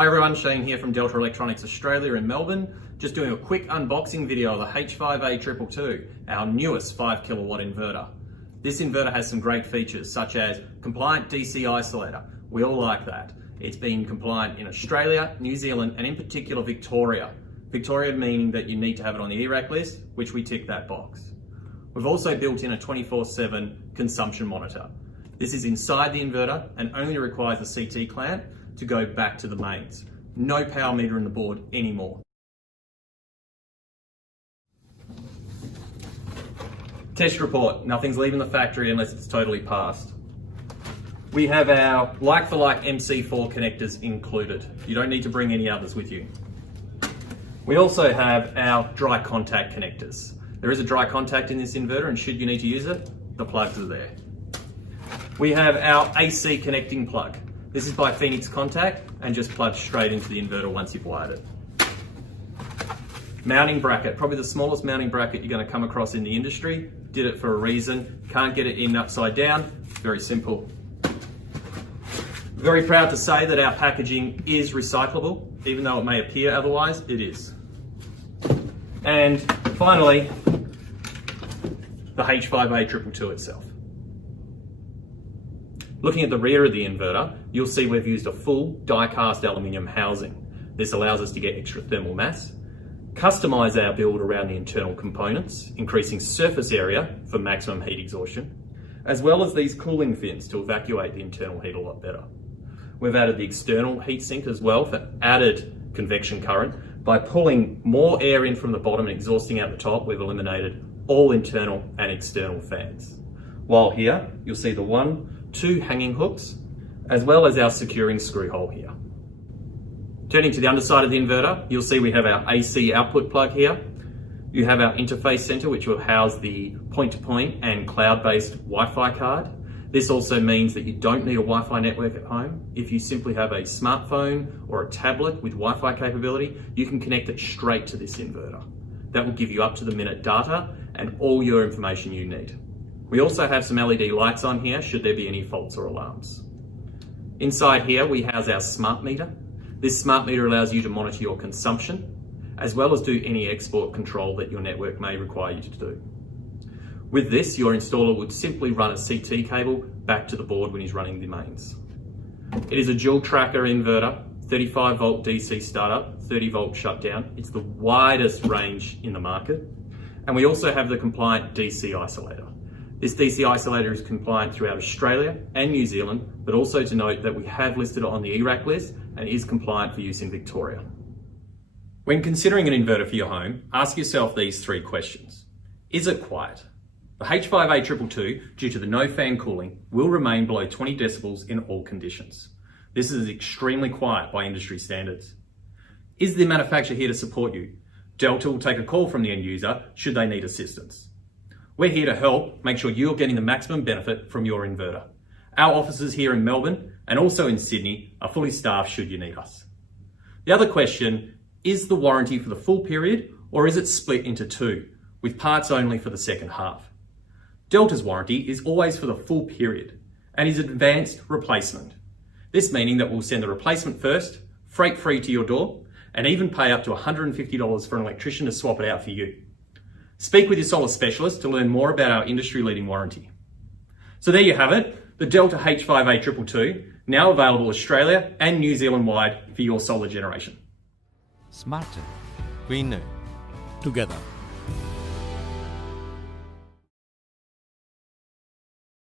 Hi everyone, Shane here from Delta Electronics Australia in Melbourne. Just doing a quick unboxing video of the H5A222, our newest 5 kilowatt inverter. This inverter has some great features such as compliant DC isolator. We all like that. It's been compliant in Australia, New Zealand, and in particular Victoria. Victoria meaning that you need to have it on the ERAC list, which we tick that box. We've also built in a 24/7 consumption monitor. This is inside the inverter and only requires a CT clamp to go back to the mains. No power meter in the board anymore. Test report, nothing's leaving the factory unless it's totally passed. We have our like-for-like MC4 connectors included. You don't need to bring any others with you. We also have our dry contact connectors. There is a dry contact in this inverter, and should you need to use it, the plugs are there. We have our AC connecting plug. This is by Phoenix Contact and just plugs straight into the inverter once you've wired it. Mounting bracket, probably the smallest mounting bracket you're going to come across in the industry. Did it for a reason. Can't get it in upside down. Very simple. Very proud to say that our packaging is recyclable, even though it may appear otherwise, it is. And finally, the H5A222 itself. Looking at the rear of the inverter, you'll see we've used a full die-cast aluminium housing. This allows us to get extra thermal mass, customize our build around the internal components, increasing surface area for maximum heat exhaustion, as well as these cooling fins to evacuate the internal heat a lot better. We've added the external heatsink as well for added convection current. By pulling more air in from the bottom and exhausting out the top, we've eliminated all internal and external fans. While here, you'll see the 2 hanging hooks, as well as our securing screw hole here. Turning to the underside of the inverter, you'll see we have our AC output plug here. You have our interface center, which will house the point-to-point and cloud-based Wi-Fi card. This also means that you don't need a Wi-Fi network at home. If you simply have a smartphone or a tablet with Wi-Fi capability, you can connect it straight to this inverter. That will give you up-to-the-minute data and all your information you need. We also have some LED lights on here should there be any faults or alarms. Inside here we house our smart meter. This smart meter allows you to monitor your consumption as well as do any export control that your network may require you to do. With this, your installer would simply run a CT cable back to the board when he's running the mains. It is a dual tracker inverter, 35 volt DC startup, 30 volt shutdown. It's the widest range in the market. And we also have the compliant DC isolator. This DC isolator is compliant throughout Australia and New Zealand, but also to note that we have listed it on the ERAC list and is compliant for use in Victoria. When considering an inverter for your home, ask yourself these 3 questions. Is it quiet? The H5A222, due to the no fan cooling, will remain below 20 decibels in all conditions. This is extremely quiet by industry standards. Is the manufacturer here to support you? Delta will take a call from the end user should they need assistance. We're here to help make sure you're getting the maximum benefit from your inverter. Our offices here in Melbourne and also in Sydney are fully staffed should you need us. The other question, is the warranty for the full period or is it split into 2, with parts only for the second half? Delta's warranty is always for the full period and is advanced replacement. This meaning that we'll send the replacement first, freight free to your door, and even pay up to $150 for an electrician to swap it out for you. Speak with your solar specialist to learn more about our industry-leading warranty. So there you have it, the Delta H5A222, now available Australia and New Zealand wide for your solar generation. Smarter, greener, together.